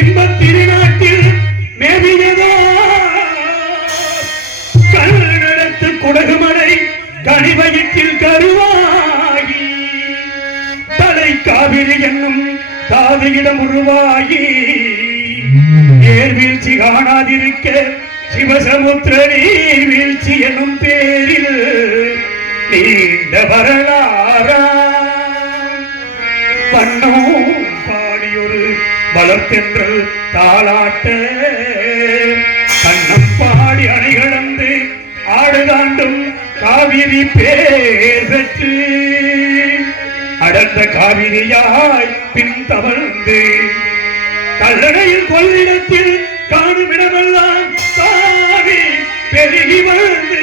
இந்த திருநாட்டில் மேவியதோ கண்ணெடுத்து குடகுமலை கனிவயிற்றில் கருவாகி தலை காவிரி என்னும் தாவியிடம் உருவாகி ஏர்வீழ்ச்சி காணாதிருக்க சிவசமுத்திர நீர் வீழ்ச்சி என்னும் பேரில் நீண்ட வரலாறா கண்ணம் பாடியொரு வளர்த்தென்றல் தாளாட்ட கண்ணம் பாடி அணை கடந்து ஆடுதாண்டும் காவிரி பேர் பெற்று அடர்ந்த காவிரியாய் பின் தவழ்ந்து கல்லணையில் கொள்ளிடத்தில் காணுமிடமெல்லாம் தாவி பெருகி வந்து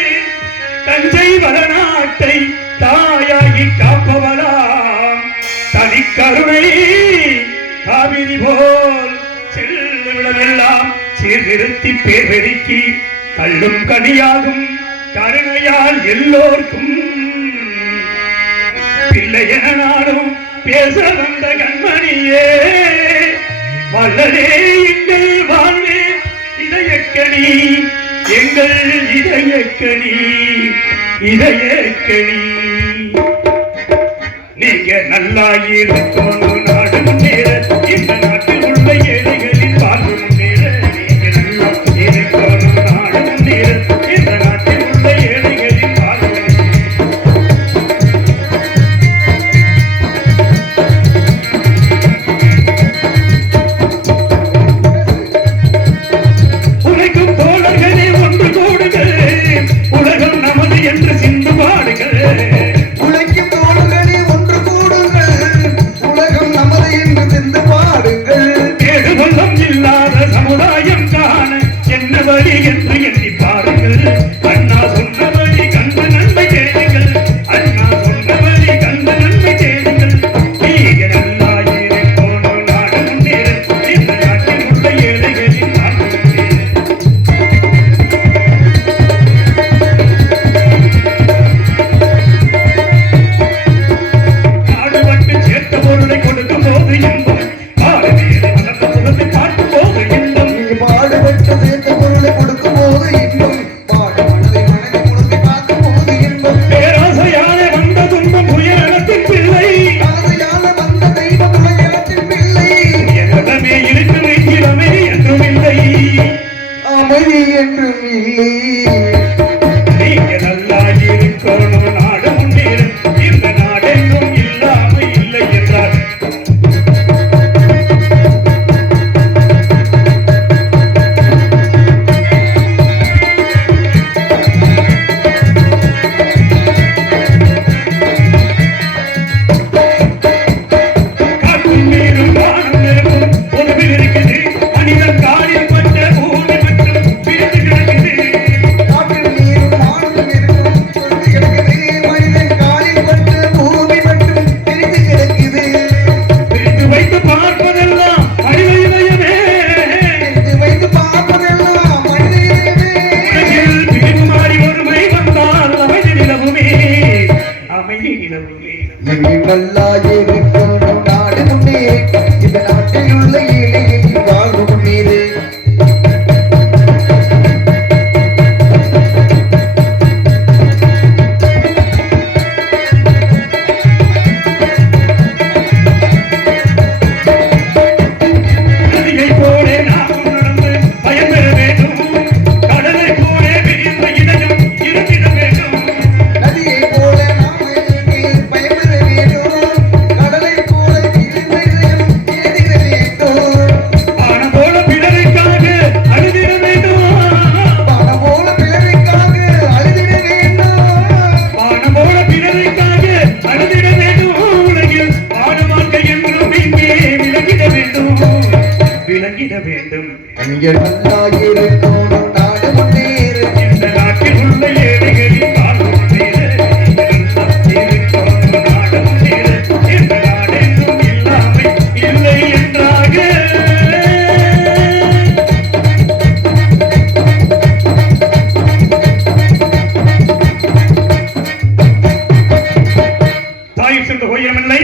தஞ்சை வளநாட்டை தாயாகி காப்பவளாம் தனிக்கருணை காவிரி போல் செல்லுவிடமெல்லாம் சீர்திருத்தி பேர் பெருக்கி கல்லும் கனியாகும் கருணையால் எல்லோர்க்கும் பிள்ளை என நாடும் பேச வந்த கண்மணியே வல்லரே எங்கள் வாழ்வே இதயக்கணி எங்கள் இதயக்கணி இதயக்கணி நீங்க நல்லா இருக்கணும் நாடு முன்னேற இந்த நாட்டில் உள்ள ஏழைகளின் வாழ்வு முன்னேற நீங்க நல்லா இருக்கணும் நாடு முன்னேற இந்த நாட்டில் உள்ள ஏழைகளின் வாழ்வு உழைக்கும் தோழர்களே ஒன்று கூடுங்கள் உலகம் நமது என்று சிந்து பாடுகள் சமுதாயம் காண என்ன வழி என்று எண்ணி பாருங்கள் அண்ணா சொன்னபடி கண்ட நன்மை தேடுங்கள் அண்ணா சொன்னபடி கண்ட நன்மை தேடுங்கள் நீங்க நல்லா இருக்கணும் நாடு முன்னேற இந்த நாட்டில் உள்ள ஏழைகளின் நாடு நாடுபட்டு சேர்த்த பொருளை கொடுக்கும் போது இன்பம் நல்லா இருக்கணும் நாடு முன்னேற இந்த நாட்டில் உள்ள ஏழைகளின் வாழ்வு முன்னேறு விளங்கிட வேண்டும் நல்லா இருக்கணும் நாடு முன்னேற இந்த நாட்டில் உள்ள ஏழைகளின் வாழ்வு முன்னேற நாடு முன்னேற இந்த நாடெங்கும் இல்லாமை இல்லை என்றாக தாய் சென்ற கோயிலமில்லை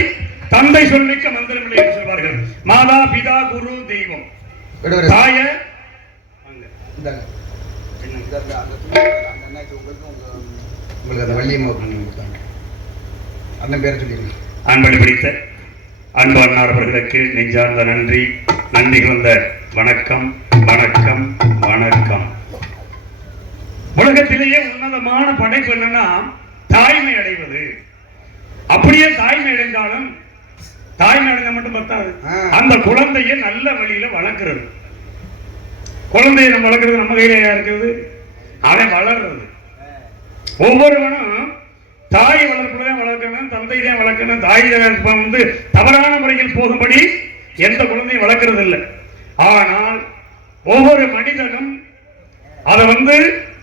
தந்தை சொல்மிக்க மந்திரமில்லை என்று சொல்வார்கள் மாதா பிதா குரு தெய்வம் விடுவிடு. தாய இந்தாங்க. உங்களுக்கு அந்த வள்ளியம்மா கொடுத்தாங்க. அண்ணன் பேரை சொல்லிடுங்க. அன்பளி பிடித்த அன்பு அன்னார் அவர்களுக்கு நெஞ்சார்ந்த நன்றி கலந்த வணக்கம் வணக்கம் வணக்கம். உலகத்திலேயே உன்னதமான படைப்பு என்னன்னா தாய்மை அடைவது. அப்படியே தாய்மை அடைந்தாலும் தாய்மை அடைந்த மட்டும் பத்தாது, அந்த குழந்தையை நல்ல வழியில வளர்க்கிறது. குழந்தையை நம்ம வளர்க்கறது நம்ம கையில இருக்கிறது, அவன் வளர்றது. ஒவ்வொருவனும் தாய் வளர்ப்புதான் வளர்க்கணும், தந்தை தான் வளர்க்கணும். தாய் வந்து தவறான முறையில் போகும்படி எந்த குழந்தையும் வளர்க்கறது இல்லை. ஆனால் ஒவ்வொரு மனிதனும் அதை வந்து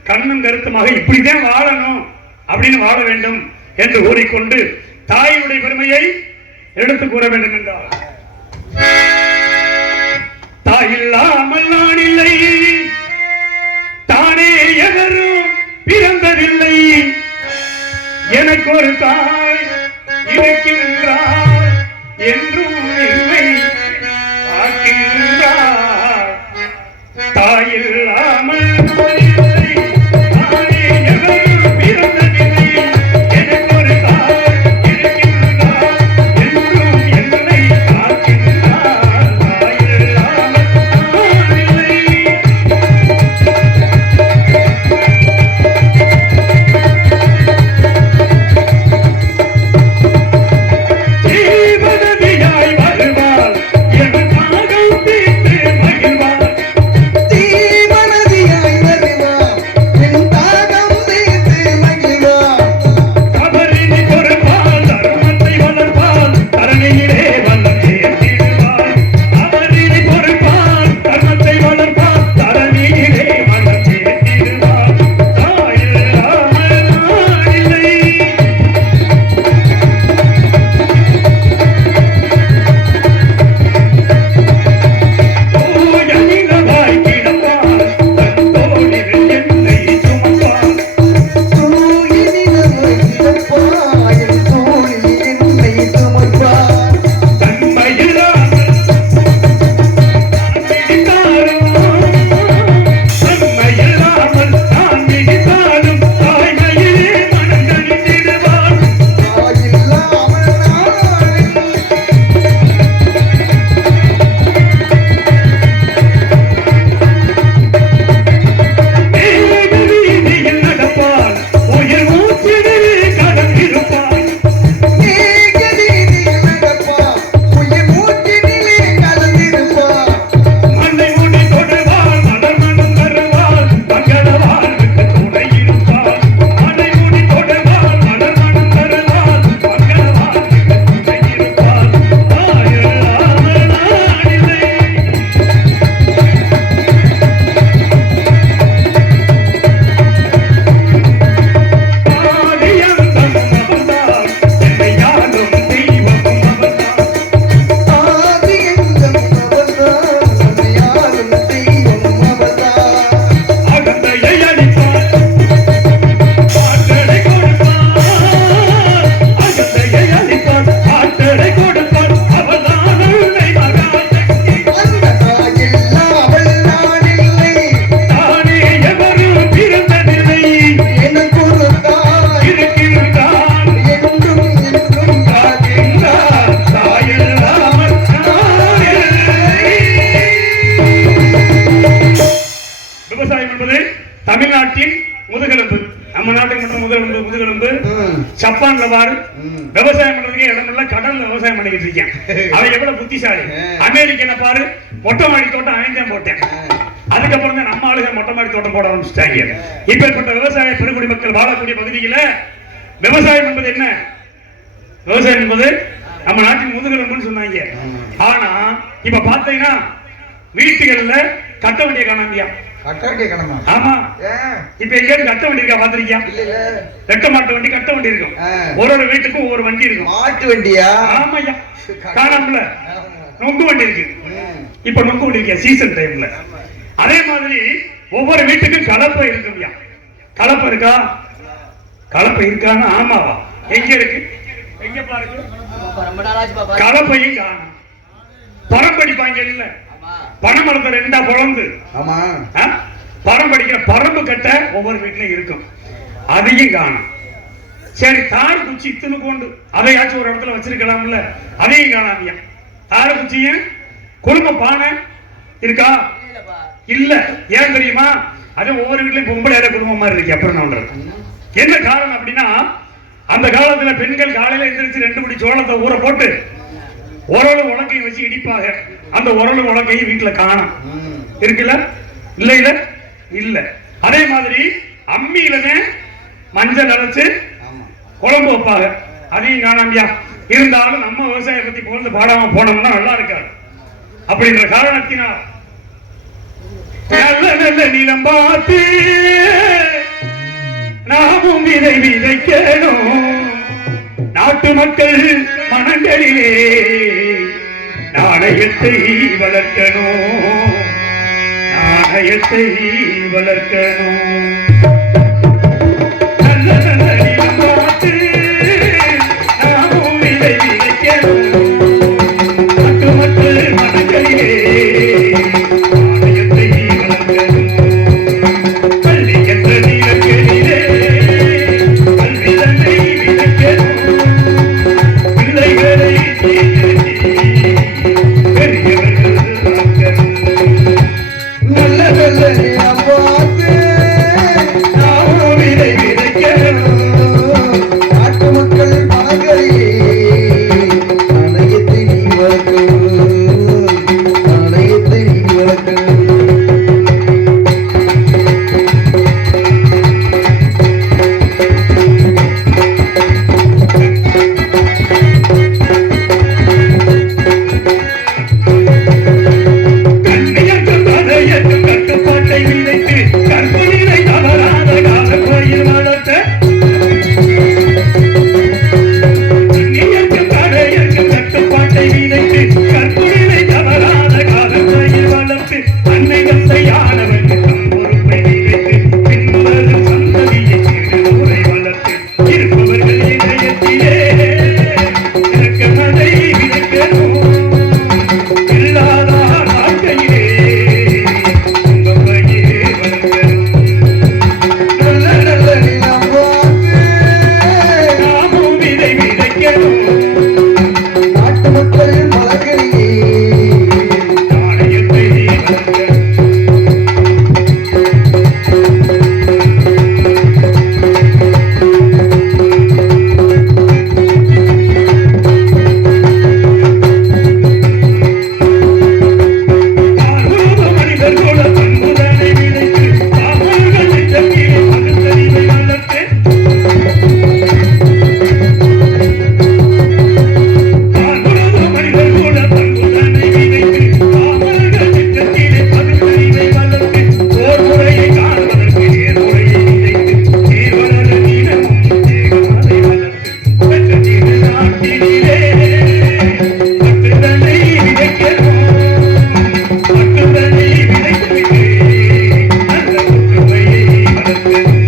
கண்ணும் கருத்துமாக இப்படிதான் வாழணும் அப்படின்னு வாழ வேண்டும் என்று கூறிக்கொண்டு தாயுடைய பெருமையை எடுத்து கூற வேண்டும் என்றார். தாயில்லாமல் நான் இல்லை, தானே எவரும் பிறந்ததில்லை, எனக்கு ஒரு தாய் இருக்கின்றார் என்றும் இல்லை ஆக்கின்றார். தாயில்லாமல் நான் இல்லை, தானே எவரும் பிறந்ததில்லை, எனக்கு ஒரு தாய் இருக்கின்றார் என்றும் என்னை காக்கின்றார். தாயில்லாமல் நான் இல்லை. ஜீவநதியாய் வருவாள், என் தாகம் தீர்த்து மகிழ்வாள். ஜீவநதியாய் வருவாள், என் தாகம் தீர்த்து மகிழ்வாள். தவறினி பொறுப்பாள், தர்மத்தை வளர்ப்பாள், தரணியிலே வல்லம் சேர்த்திடுவாள். தவறினி பொறுப்பாள், தர்மத்தை வளர்ப்பாள், தரணியிலே வல்லம் சேர்த்திடுவாள். தாயில்லாமல் நான் இல்லை. தூய நிலவாய் கிடப்பாள், தன் தோளில் என்னை சுமப்பாள். தூய நிலவாய் கிடப்பாள், என் தோளில் என்னை சுமப்பாள். தன்மையில்லாமல் நான் மிதித்தாலும் தாய்மையிலே மனம் கழித்திடுவாள். தாயில்லாமல் நான் இல்லை. வீதியில் நடப்பாள், உயிர் மூச்சினிலே கடந்திருப்பாள். மேகவீதியில் நடப்பாள், உயிர் மூச்சினிலே கலந்திருப்பாள். மண்ணை மூடி தொடுவாள், மலர் மனம் தருவாள், மங்கள வாழ்வுக்கு துணை இருப்பாள். மண்ணை மூடி தொடுவாள், மலர் மனம் தருவாள், மங்கள வாழ்வுக்கு துணை இருப்பாள். தாயில்லாமல் நான் இல்லை. ஆதியந்தம் அவள்தான், என்னை யாரும் தெய்வமும் அவள்தான். ஆதியந்தம் அவள்தான், யாரும் தெய்வம் அவள்தான். அகந்தையை அழிப்பாள், ஆற்றலை கொடுப்பாள். அகந்தையை அழிப்பாள், ஆற்றலை கொடுப்பாள். அவள்தான் உன்னை மகாசக்தி. அந்த தாயில்லாமல் நான் இல்லை. தானே எவரும் பிறந்ததில்லை, எனக்கு ஒரு தாய் இருக்கின்றான் என்றும் என்றும் காக்கின்றார். தாயில்லாமல் நான் இல்லை. விவசாயம் என்பது தமிழ்நாட்டின் முதுகெலும்பு. நம்ம நாட்டுக்கு மட்டும் முதுகெலும்பு. ஜப்பான்ல பாரு, விவசாயம் பண்றதுக்கு இடம் இல்ல, கடல்ல விவசாயம் பண்ணிக்கிட்டு இருக்கேன். அவன் எவ்வளவு புத்திசாலி. அமெரிக்கன பாரு, மொட்டை மாடி தோட்டம் அவன் தான் போட்டேன். அதுக்கப்புறம் தான் நம்ம ஆளுங்க மொட்டை மாடி தோட்டம் போட ஆரம்பிச்சிட்டாங்க. இப்பேற்பட்ட விவசாய பெருங்குடி மக்கள் வாழக்கூடிய பகுதியில விவசாயம் என்பது என்ன? விவசாயம் என்பது நம்ம நாட்டின் முதுகெலும்புன்னு சொன்னாங்க. ஆனா இப்ப பாத்தீங்கன்னா வீட்டுகள்ல கட்ட வண்டியை காணாமியா? கட்டாட்டிய கடமை. ஆமா, ஏன் இப்ப எங்கேயாவது கட்ட வண்டி இருக்கா? பாத்திருக்கியா? இல்ல இல்ல ரெட்ட மாட்டு வண்டி, கட்ட வண்டி இருக்கும். ஒரு ஒரு வீட்டுக்கும் ஒவ்வொரு வண்டி இருக்கும். மாட்டு வண்டியா? ஆமாய்யா, காணாமல ஆமா. நொங்கு வண்டி இருக்கு. ம். இப்ப நொங்கு வண்டி இருக்கியா சீசன் டைம்ல. அதே மாதிரி ஒவ்வொரு வீட்டுக்கும் கலப்பை இருக்கும்யா. கலப்பை இருக்கா? கலப்பை இருக்கான்னு ஆமாவா? எங்க இருக்கு? எங்க பாருங்க, ரொம்ப நாளாச்சு பாப்பா. கலப்பையும் காணும். பரம் படிப்பாங்க இல்ல, பனைமரத்தை ரெண்டா பொழந்து ஆமா பரம் படிக்கிற பரம்பு கட்ட ஒவ்வொரு வீட்லயும் இருக்கும், அதையும் காணும். சரி, தார் குச்சி இத்துன்னு கொண்டு அதையாச்சும் ஒரு இடத்துல வச்சிருக்கலாம்ல, அதையும் காணாமியா. தார குச்சியும் குடும்ப பானை இருக்கா? இல்ல. ஏன் தெரியுமா? அது ஒவ்வொரு வீட்லயும் பொம்பளை குடும்பம் மாதிரி இருக்கு. அப்புறம் நான் என்ன காரணம் அப்படின்னா, அந்த காலத்துல பெண்கள் காலையில எந்திரிச்சு 2 படி சோளத்தை ஊற போட்டு உரலு உலக்கையும் வச்சு இடிப்பாங்க. அந்த உரலு உலக்கையும் வீட்டுல காணும் இருக்குல்ல, இல்ல இல்ல இல்ல. அதே மாதிரி அம்மியிலமே மஞ்சள் அரைச்சு குழம்பு வைப்பாங்க, அதையும் காணாமியா. இருந்தாலும் நம்ம விவசாய பத்தி புகழ்ந்து பாடாம போனோம்னா நல்லா இருக்காது. அப்படின்ற காரணத்தினால் நல்ல நல்ல நிலம் பார்த்து நாமும் விதை விதைக்கணும். நாட்டு மக்கள் மனங்களிலே நாணயத்தை வளர்க்கணும், நாணயத்தை வளர்க்கணும். நல்ல நல்ல நிலம் பார்த்து நாமும் விதை விதைக்கணும். நாட்டு மக்கள் மனங்களிலே நாணயத்தை வளர்க்கணும். கல்வி என்ற நிலங்களிலே கல்வி தன்னை விதைக்கணும். பிள்ளைகளை பெரியவர்கள் வளர்க்கணும். நல்ல நல்ல நிலம் பார்த்து நாமும் விதை விதைக்கணும். நாட்டு மக்கள் மனங்களிலே நாணயத்தை நீ வளர்க்கணும், நாணயத்தை நீ வளர்க்கணும். கண்ணியற்ற தடையற்ற கட்டுப்பாட்டை விதைத்து கற்பனையை தவறாத காலப்பையில் வளர்த்த கண்ணியற்ற தடையற்ற கட்டுப்பாட்டை விதைத்து கற்பனையை தவறாத காலப்பையில் வளர்த்து அன்னை தந்தையானவர்கள் தம் பொறுப்பை விதைத்து பின்வரும் சந்ததியை சிறுநூறை வளர்த்து இருப்பவர்கள் இதயத்திலே இறக்கமதை விதைக்கணும். இல்லாதார் வாழ்க்கையிலே துன்பப்பையே வளர்க்கணும். நல்ல நல்ல நிலம் பார்த்து நாமும் விதை விதைக்கணும். நாட்டு மக்கள் மனங்களிலே நாணயத்தை வளர்க்கணும். ஆர்வ மனிதர்களோட பண்புதனை விதைத்து தாமர்கள் நெஞ்சத்திலே பகுத்தறிவை வளர்த்து ஆர்வ மனிதர்களோட பண்புதனை விதைத்து தாமர்கள் நெஞ்சத்திலே பகுத்தறிவை வளர்த்து ஓர் முறையை காண்பதற்கு நேர்முறையை விதைத்து நீர்வளர நீளமும் தேகாதை வளர்த்து பெற்ற நீர் நாட்டினிலே பட்டுதனை விதைக்கணும். பட்டுதனை விதைத்துவிட்டு நல்ல ஒற்றுமையை வளர்க்கணும்.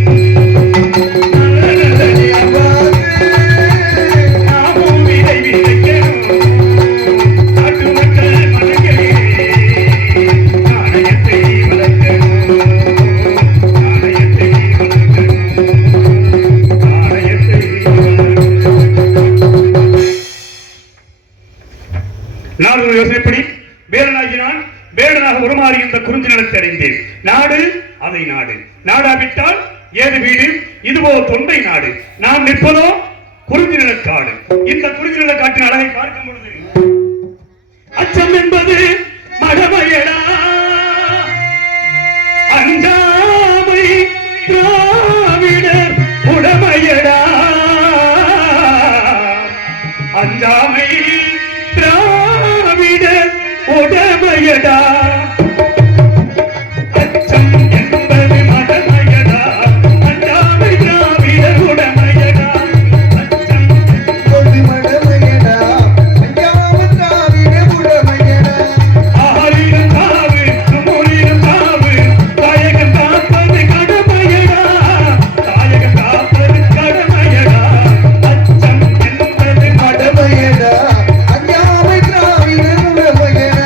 நல்ல நல்ல நிலம் பார்த்து நாமும் விதை விதைக்கணும். நாட்டு மக்கள் மனங்களிலே நாணயத்தை வளர்க்கணும். நாணயத்தை வளர்க்கணும். நாணயத்தை வளர்க்கணும். நான் ஒரு யோசனைப்படி வேடனாகினான், வேடனாக உருமாறி இந்த குறிஞ்சி நிலத்தை அடைந்தேன். நாடு அதை நாடு, நாடாவிட்டால் ஏது வீடு, இதுவோ தொண்டை நாடு. நாம் நிற்பதோ குறிஞ்சி நிலக்காடு. இந்த குறிஞ்சி நிலக்காட்டின் அழகை பார்க்கும் பொழுது அச்சம் என்பது மடமையடா, அஞ்சாமை திராவிடர் உடமையடா, அஞ்சாமை திராவிடர் உடமையடா. அச்சம் என்பது மடமையடா, அஞ்சாமை திராவிடர் உடமையடா. அச்சம் பொது மடமையடா, அஞ்சாம திராவிட உடமையடா. ஆயிரம் சாவு நூறிலும் சாவு, தாயகம் காப்பது கடமையடா, தாயகம் காப்பது கடமையடா. அச்சம் என்பது மடமையடா, அஞ்சாம திராவிட உடமையடா.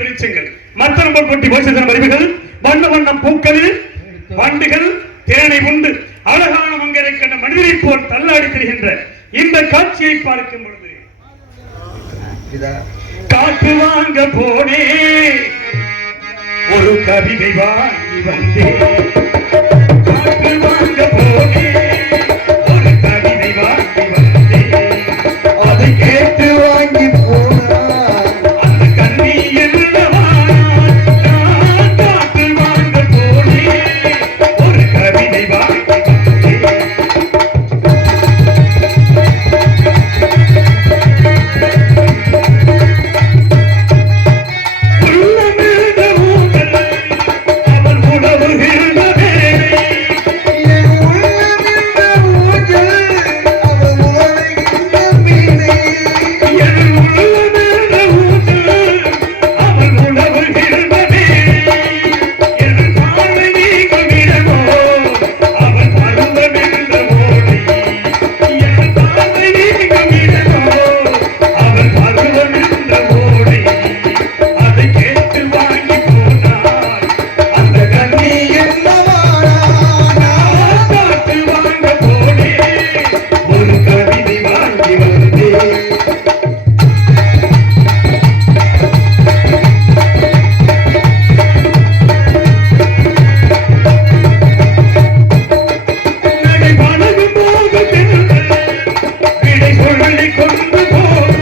விருட்சங்கள் மத்தனம்பல் கொட்டி போஷன மருவிகள் வண்ண வண்ணம் பூக்களில் வண்டுகள் தேனை உண்டு அழகான மங்கரை கண்ட மனிதரை போல் தள்ளாடி திரிகின்ற இந்த காட்சியை பார்க்கும் பொழுது காட்டு வாங்க போனே ஒரு கவிதை வாங்கி வந்தேன் காட்டு வாங்க போனே ஒரு கவிதை வாங்கி வந்தேன் அதை கேட்டு வாங்கி போனா அந்த கண்ணி நான் காட்டு வாங்க போனே ஒரு கவிதை வாங்கி வந்தேன் உள்ளமிருந்த ஊதல் அவள் உணவுகின்ற வேலை என் உள்ளமிருந்த ஊஞ்சல் அவள் உலகின்ற வீணை என் உள்ளமிருந்த ஊதல் அவள் உணவுகின்ற வேலை என் பார்வை நீங்கும் இடமோ அவள் பருவமென்ற ஓடை என் பார்வை நீங்கும் இடமோ அவள் பருவமென்ற ஓடை அதை கேட்டு வாங்கி போனாள் அந்த கண்ணி என்னவானா காட்டு வாங்க போனே ஒரு கவிதை வாங்கி வந்தேன் நடை பழகும் போது பெண்கள் விடை சொல்லிக் கொண்டு போகும்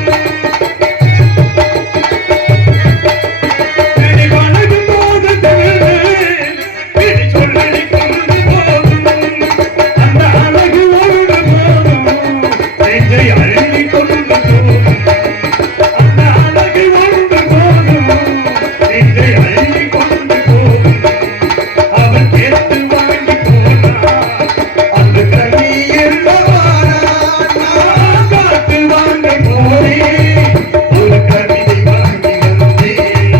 நடை பழகும் போது பெண்கள் விடை சொல்லிக் கொண்டு போகும் அந்த அழகு ஓடு போதும் நெஞ்சை அள்ளிக் கொண்டு போகும் அந்த அழகு ஓடு போதும் நெஞ்சை அள்ளிக் கொண்டு போகும் அவன் கேட்டு வாங்கி போனான் அந்த கனி என்னவானா காட்டு வாங்க போனே ஒரு கவிதை வாங்கி வந்தேன்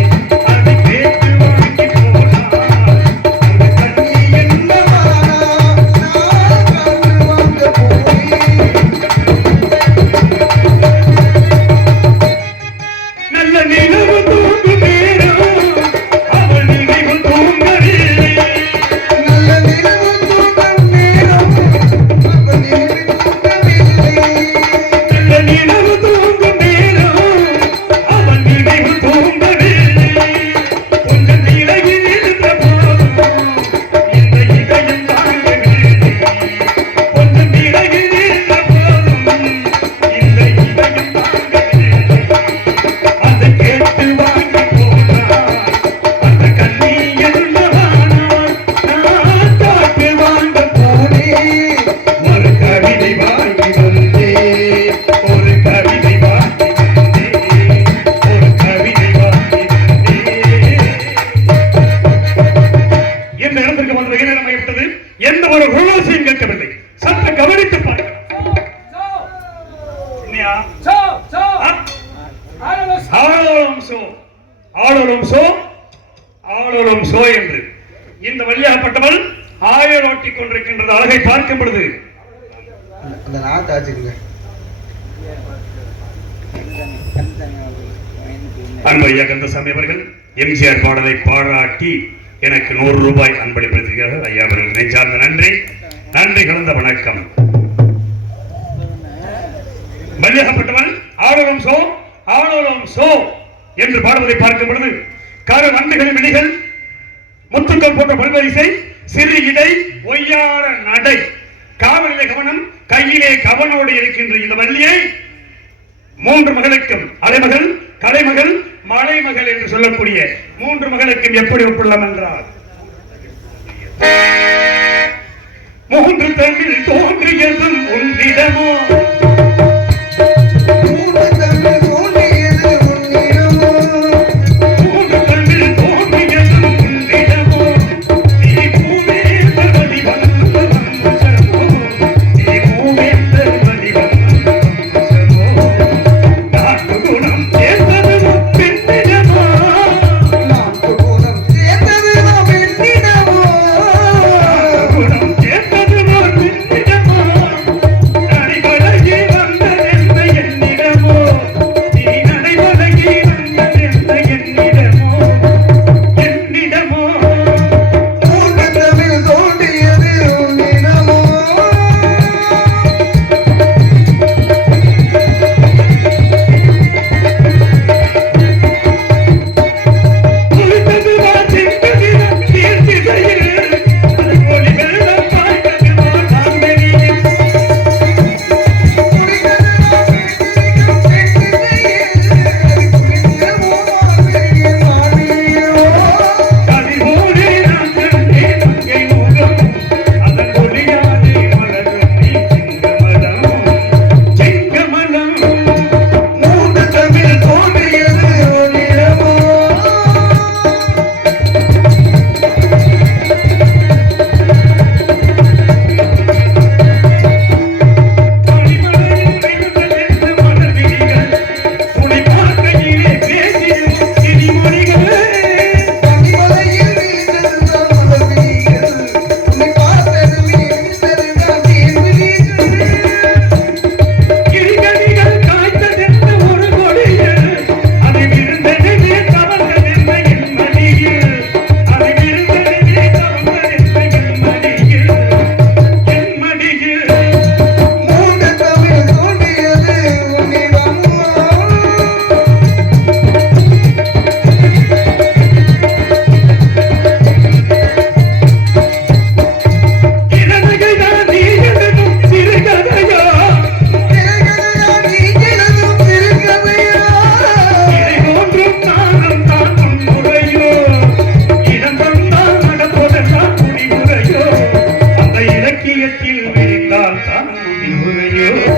அதை கேட்டு வாங்கி போனான் அந்த கனி என்னவானா காட்டு வாங்க போனேன் நல்ல நிலவு தூங்கு நேரம் அவள் நினைவு தூங்கவில்லை நல்ல நிலவு தூங்கும் நேரம் அவள் நினைவு தூங்கவில்லை நல்ல நிலவு தூங்கும் நேரம் அவள் நினைவு தூங்கவில்லை கொஞ்சம் நிலையில் இருந்த போதும் இந்த இதயம் தாங்கவில்லை கொஞ்சம் நிலையில் இருந்த போதும் இந்த இதயம் தாங்கவில்லை அதை கேட்டு வாங்கி போனான் அந்த கண்ணி என்னவானான் நான் காட்டு வாங்க போனேன் ஒரு கவிதை வாங்கி வந்தேன் ஒரு கவிதை வாங்கி வந்தேன் ஒரு கவிதை வாங்கி வந்தேன் இந்த இடத்திற்கு வந்த இடம் விட்டது எந்த ஒரு உணர்ச்சியும் கேட்கவில்லை சற்று கவனித்து பார்க்கலாம் என்னையா? ஆ? ஆளோலம் சோ ஆளோலம் சோ ஆளோலம் சோ என்று இந்த வழியாகப்பட்டவள் ஆயரோட்டிக் கொண்டிருக்கின்றது அழகை பார்க்கும் பொழுது அந்த நாட்டு ஆச்சுங்க அன்பையா கந்தசாமி அவர்கள் எம்ஜிஆர் பாடலை பாராட்டி எனக்கு 100 ரூபாய் அன்பளிப்பதற்காக ஐயா அவர்கள் நெஞ்சார்ந்த நன்றி நன்றி கலந்த வணக்கம். வழியாகப்பட்டவள் ஆளோலம் சோ என்று பாடுவதை பார்க்கும் பொழுது கார நன்மைகளின் விழிகள் முத்துக்கள் போன்ற பல்வரிசை சிறு இடை ஒய்யார நடை காவலிலே கவனம் கையிலே கவனோடு இருக்கின்ற இந்த வள்ளியை 3 மகளுக்கும் அலைமகள் கலைமகள் மலைமகள் என்று சொல்லக்கூடிய 3 மகளுக்கும் எப்படி ஒப்புள்ளம் என்றால் 3 தமிழ் தோன்றியதும் உன்னிடமோ மூன்று தமிழ் தோன்றியது உன்னிடமோ 3 தமிழ் தோன்றியதும் உன்னிடமோ நீ பூவேந்த வடிவந்த வம்சமோ நீ பூவேந்த வடிவந்த வம்சமோ நாட்டு குணம் சேர்ந்தது பின்னிடமோ நாட்டு குணம் சேர்ந்தது வெண்ணிடமோ குணம் சேர்ந்தது பின்னிடமோ அடிபடை விரிந்தால் தான் முடிவுரையோ